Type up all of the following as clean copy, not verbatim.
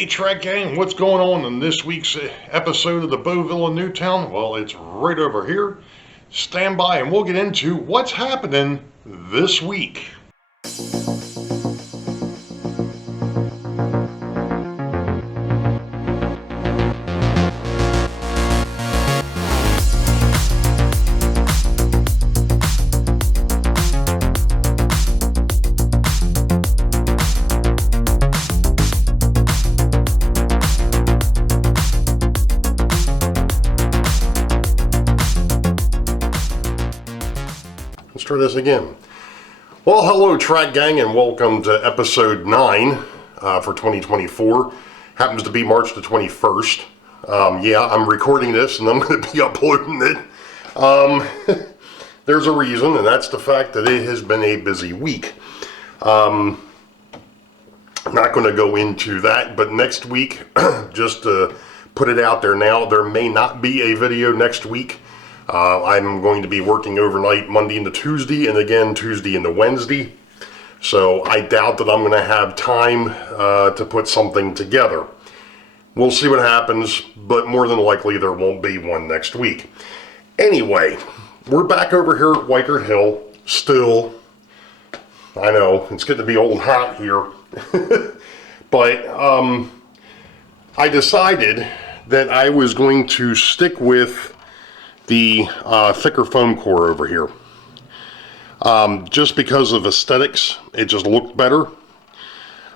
Hey Trek Gang, what's going on in this week's episode of the Boeville in Newtown? Well, it's right over here. Stand by and we'll get into what's happening this week. Let's try this again. Well, hello Track Gang and welcome to episode 9 for 2024. Happens to be March the 21st. Yeah, I'm recording this and I'm going to be uploading it. There's a reason, and that's the fact that it has been a busy week. I'm not going to go into that, but next week, just to put it out there now, there may not be a video next week. I'm going to be working overnight Monday into Tuesday, and again Tuesday into Wednesday. So I doubt that I'm going to have time to put something together. We'll see what happens, but more than likely there won't be one next week. Anyway, we're back over here at Weichert Hill. Still, I know, it's getting to be old hot here. But I decided that I was going to stick with the thicker foam core over here. Just because of aesthetics, it just looked better.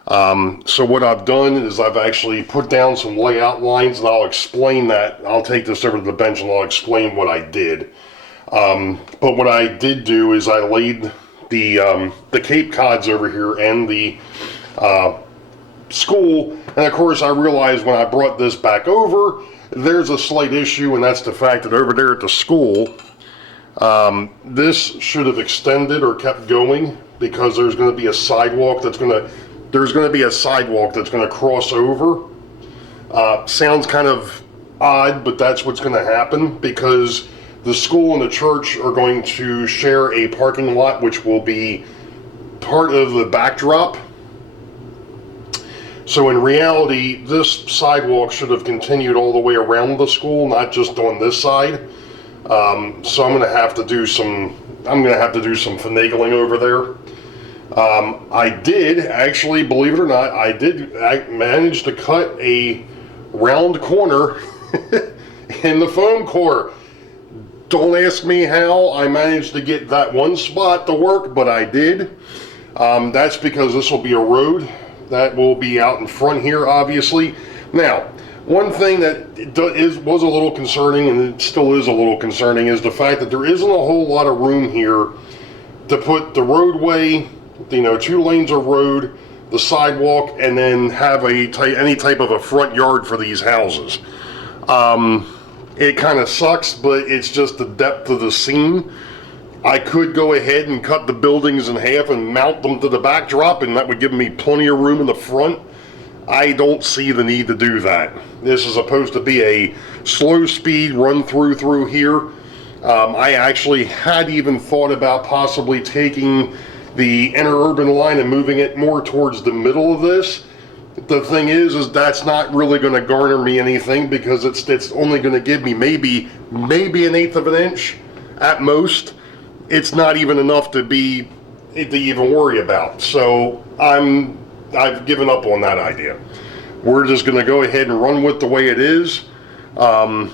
So what I've done is I've actually put down some layout lines, and I'll explain that. I'll take this over to the bench and I'll explain what I did. But what I did do is I laid the Cape Cods over here and the school, and of course I realized when I brought this back over, there's a slight issue, and that's the fact that over there at the school, this should have extended or kept going, because there's going to be a sidewalk that's going to cross over. Sounds kind of odd, but that's what's going to happen, because the school and the church are going to share a parking lot, which will be part of the backdrop. So in reality, this sidewalk should have continued all the way around the school, not just on this side. So I'm going to have to do some finagling over there. I did actually, believe it or not, I managed to cut a round corner in the foam core. Don't ask me how I managed to get that one spot to work, but I did. That's because this will be a road that will be out in front here, obviously. Now, one thing that was a little concerning, and it still is a little concerning, is the fact that there isn't a whole lot of room here to put the roadway, 2 lanes of road, the sidewalk, and then have any type of a front yard for these houses. It kind of sucks, but it's just the depth of the seam. I could go ahead and cut the buildings in half and mount them to the backdrop, and that would give me plenty of room in the front. I don't see the need to do that. This is supposed to be a slow speed run through here. I actually had even thought about possibly taking the interurban line and moving it more towards the middle of this. The thing is that's not really going to garner me anything, because it's only going to give me maybe 1/8 of an inch at most. It's not even enough to even worry about. So I've given up on that idea. We're just going to go ahead and run with the way it is. So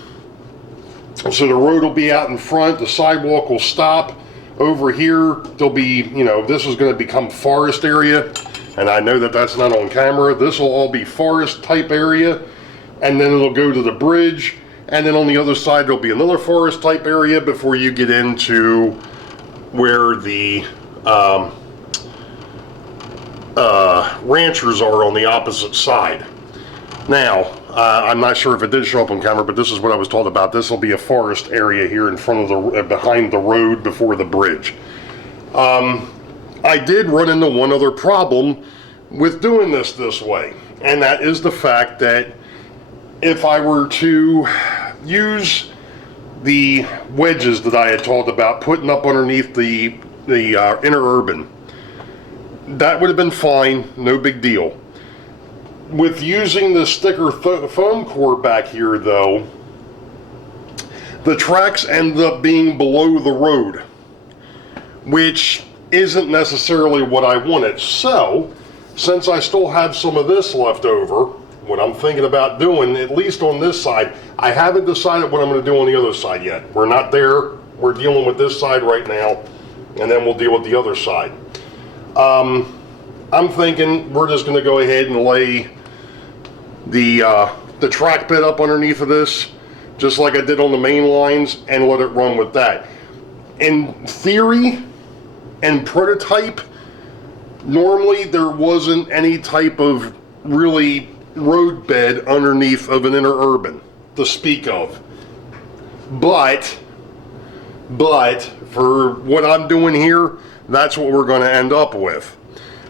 the road will be out in front. The sidewalk will stop over here. There'll be, this is going to become forest area, and I know that that's not on camera. This will all be forest type area, and then it'll go to the bridge, and then on the other side there'll be another forest type area before you get into where the ranchers are on the opposite side. Now, I'm not sure if it did show up on camera, but this is what I was told about. This will be a forest area here in front of behind the road before the bridge. I did run into one other problem with doing this way, and that is the fact that if I were to use the wedges that I had talked about putting up underneath the interurban, that would have been fine, no big deal. With using the sticker foam core back here though, the tracks end up being below the road, which isn't necessarily what I wanted. So, since I still have some of this left over, what I'm thinking about doing, at least on this side, I haven't decided what I'm going to do on the other side yet. We're not there. We're dealing with this side right now, and then we'll deal with the other side. I'm thinking we're just going to go ahead and lay the track bit up underneath of this, just like I did on the main lines, and let it run with that. In theory and prototype, normally there wasn't any type of really road bed underneath of an interurban to speak of. But for what I'm doing here, that's what we're going to end up with.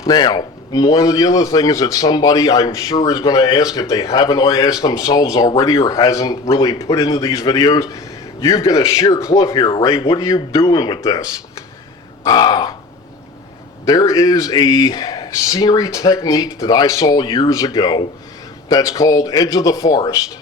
Now, one of the other things that somebody I'm sure is going to ask, if they haven't asked themselves already or hasn't really put into these videos, you've got a sheer cliff here, Ray. What are you doing with this? There is a scenery technique that I saw years ago that's called Edge of the Forest.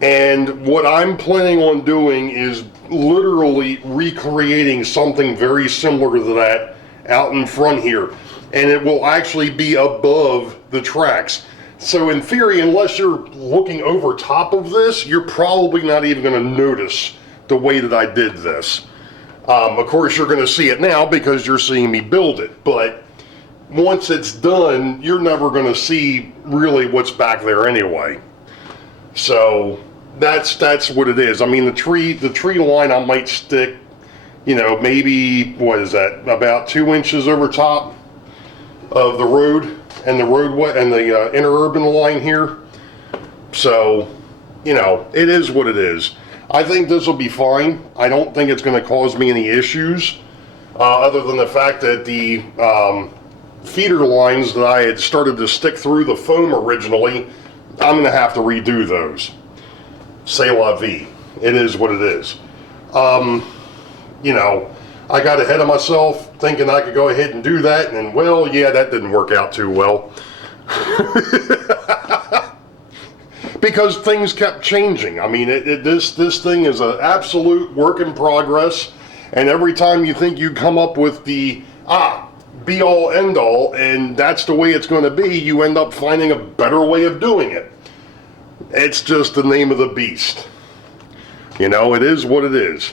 And what I'm planning on doing is literally recreating something very similar to that out in front here. And it will actually be above the tracks. So in theory, unless you're looking over top of this, you're probably not even going to notice the way that I did this. Of course, you're going to see it now because you're seeing me build it. But once it's done, you're never going to see really what's back there anyway. So that's what it is. I mean, the tree line I might stick, you know, maybe, what is that, about 2 inches over top of the road and the roadway and the interurban line here. So, you know, it is what it is. I think this will be fine. I don't think it's going to cause me any issues, other than the fact that the feeder lines that I had started to stick through the foam originally, I'm going to have to redo those. C'est la vie. It is what it is. You know, I got ahead of myself thinking I could go ahead and do that, and well, yeah, that didn't work out too well. Because things kept changing. I mean, this thing is an absolute work in progress, and every time you think you come up with the be all end all and that's the way it's going to be, you end up finding a better way of doing it. It's just the name of the beast. You know, it is what it is.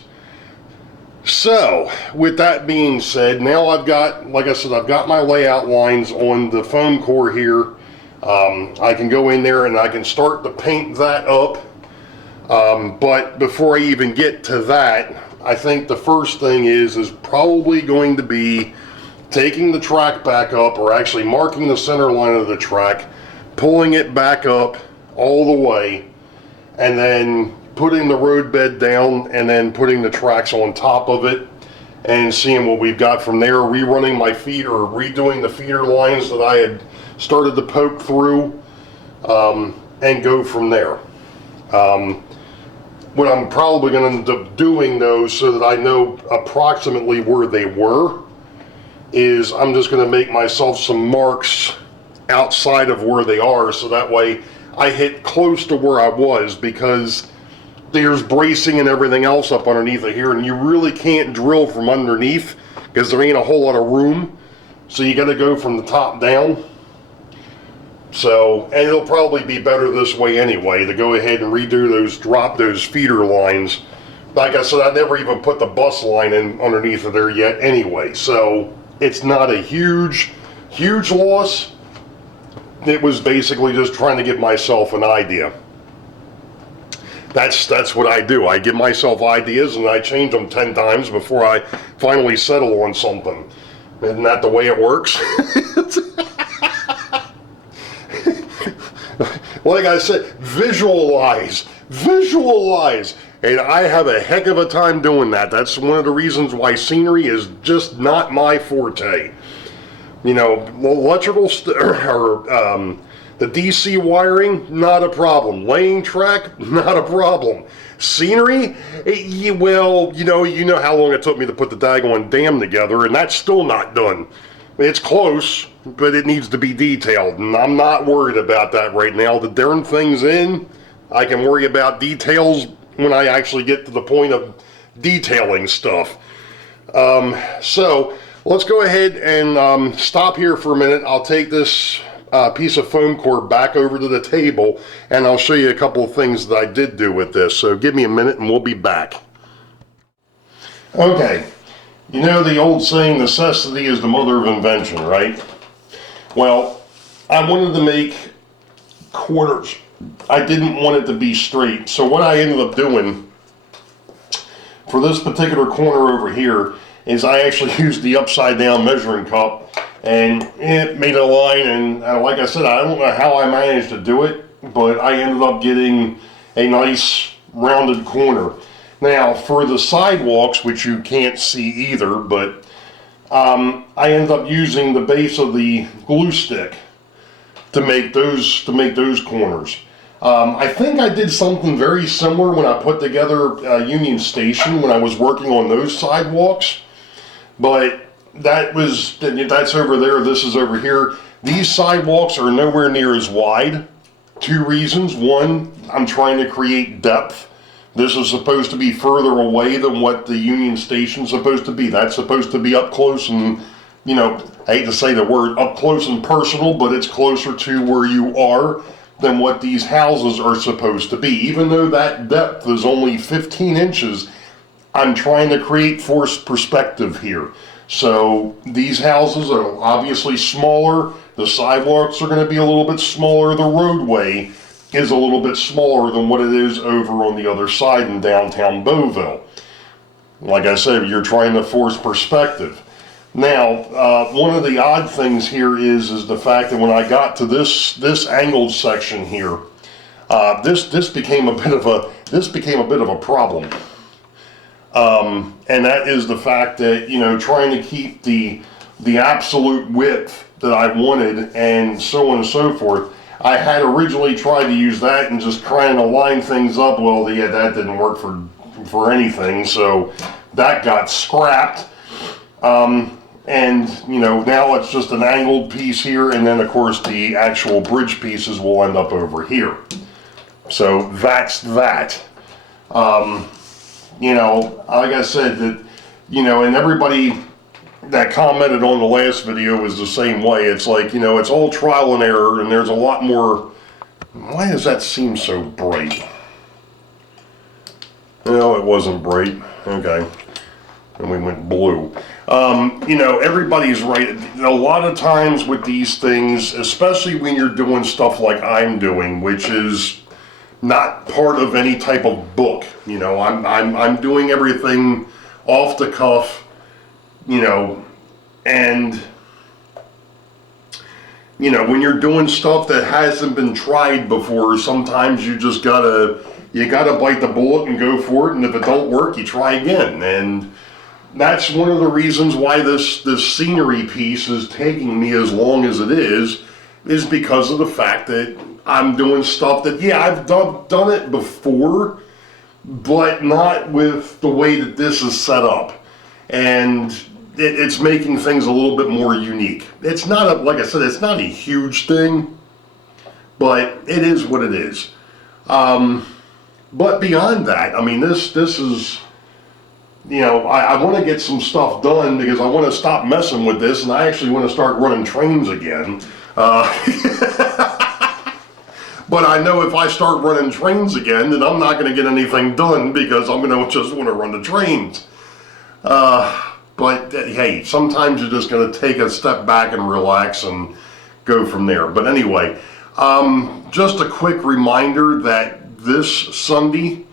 So, with that being said, now I've got, like I said, I've got my layout lines on the foam core here. I can go in there and I can start to paint that up. But before I even get to that, I think the first thing is probably going to be taking the track back up, or actually marking the center line of the track, pulling it back up all the way, and then putting the road bed down, and then putting the tracks on top of it, and seeing what we've got from there, rerunning my feeder, redoing the feeder lines that I had started to poke through, and go from there. What I'm probably going to end up doing, though, so that I know approximately where they were, is I'm just going to make myself some marks outside of where they are, so that way I hit close to where I was, because there's bracing and everything else up underneath of here, and you really can't drill from underneath because there ain't a whole lot of room, so you got to go from the top down. So, and it'll probably be better this way anyway, to go ahead and redo those, drop those feeder lines. Like I said, I never even put the bus line in underneath of there yet anyway, so it's not a huge loss. It was basically just trying to give myself an idea. That's what I do. I give myself ideas and I change them 10 times before I finally settle on something. Isn't that the way it works? Like I said, visualize. And I have a heck of a time doing that. That's one of the reasons why scenery is just not my forte. You know, electrical the DC wiring, not a problem. Laying track, not a problem. Scenery, well, you know how long it took me to put the daggone dam together, and that's still not done. It's close, but it needs to be detailed, and I'm not worried about that right now. The darn thing's in. I can worry about details when I actually get to the point of detailing stuff. So let's go ahead and stop here for a minute. I'll take this piece of foam core back over to the table, and I'll show you a couple of things that I did do with this. So give me a minute and we'll be back. Okay, you know the old saying, necessity is the mother of invention, right? Well, I wanted to make corners. I didn't want it to be straight. So what I ended up doing for this particular corner over here is I actually used the upside down measuring cup, and it made a line, and like I said, I don't know how I managed to do it, but I ended up getting a nice rounded corner. Now for the sidewalks, which you can't see either, but I ended up using the base of the glue stick to make those corners. I think I did something very similar when I put together Union Station when I was working on those sidewalks, but that's over there, this is over here. These sidewalks are nowhere near as wide. Two reasons. One, I'm trying to create depth. This is supposed to be further away than what the Union Station's supposed to be. That's supposed to be up close and, you know, I hate to say the word up close and personal, but it's closer to where you are than what these houses are supposed to be. Even though that depth is only 15 inches, I'm trying to create forced perspective here. So these houses are obviously smaller, the sidewalks are going to be a little bit smaller, the roadway is a little bit smaller than what it is over on the other side in downtown Boeville. Like I said, you're trying to force perspective. Now, one of the odd things here is the fact that when I got to this angled section here, this became a bit of a problem. And that is the fact that, you know, trying to keep the absolute width that I wanted and so on and so forth. I had originally tried to use that and just trying to line things up. Well, yeah, that didn't work for anything, so that got scrapped. And, you know, now it's just an angled piece here, and then, of course, the actual bridge pieces will end up over here. So that's that. You know, like I said, that, you know, and everybody that commented on the last video was the same way. It's like, you know, it's all trial and error, and there's a lot more. Why does that seem so bright? No, it wasn't bright. Okay. And we went blue. You know, everybody's right. A lot of times with these things, especially when you're doing stuff like I'm doing, which is not part of any type of book. You know, I'm doing everything off the cuff, you know, and, you know, when you're doing stuff that hasn't been tried before, sometimes you just gotta bite the bullet and go for it, and if it don't work, you try again. And that's one of the reasons why this scenery piece is taking me as long as it is because of the fact that I'm doing stuff that, yeah, I've done it before, but not with the way that this is set up. And it's making things a little bit more unique. It's not like I said, it's not a huge thing, but it is what it is. But beyond that, I mean, this is, you know, I want to get some stuff done because I want to stop messing with this, and I actually want to start running trains again. But I know if I start running trains again, then I'm not going to get anything done because I'm going to just want to run the trains. But hey, sometimes you're just going to take a step back and relax and go from there. But anyway, just a quick reminder that this Sunday,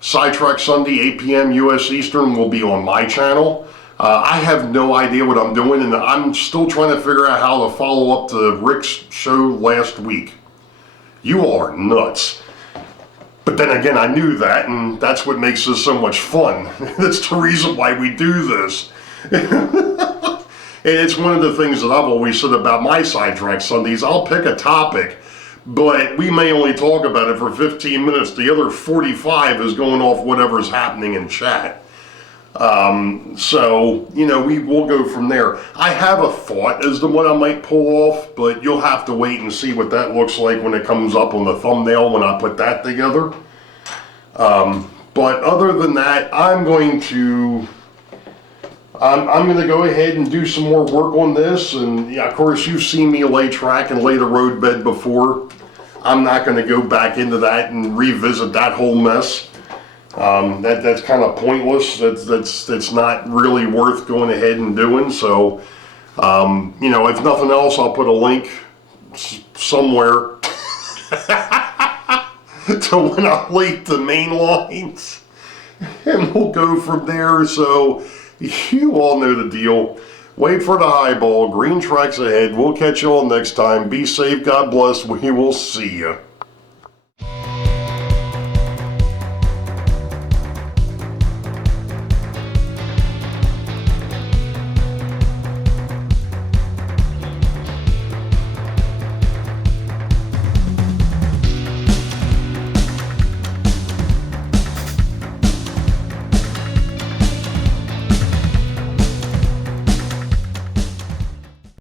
Sidetrack Sunday, 8 p.m. U.S. Eastern, will be on my channel. I have no idea what I'm doing, and I'm still trying to figure out how to follow up to Rick's show last week. You are nuts. But then again, I knew that, and that's what makes this so much fun. That's the reason why we do this. And it's one of the things that I've always said about my Sidetrack Sundays. I'll pick a topic, but we may only talk about it for 15 minutes. The other 45 is going off whatever's happening in chat. So, you know, we'll go from there. I have a thought as to what I might pull off, but you'll have to wait and see what that looks like when it comes up on the thumbnail when I put that together. But other than that, I'm going to go ahead and do some more work on this. And yeah, of course, you've seen me lay track and lay the road bed before. I'm not going to go back into that and revisit that whole mess. That's kind of pointless. That's not really worth going ahead and doing. So, you know, if nothing else, I'll put a link somewhere to when I laid the main lines, and we'll go from there. So, you all know the deal. Wait for the highball. Green tracks ahead. We'll catch you all next time. Be safe. God bless. We will see you.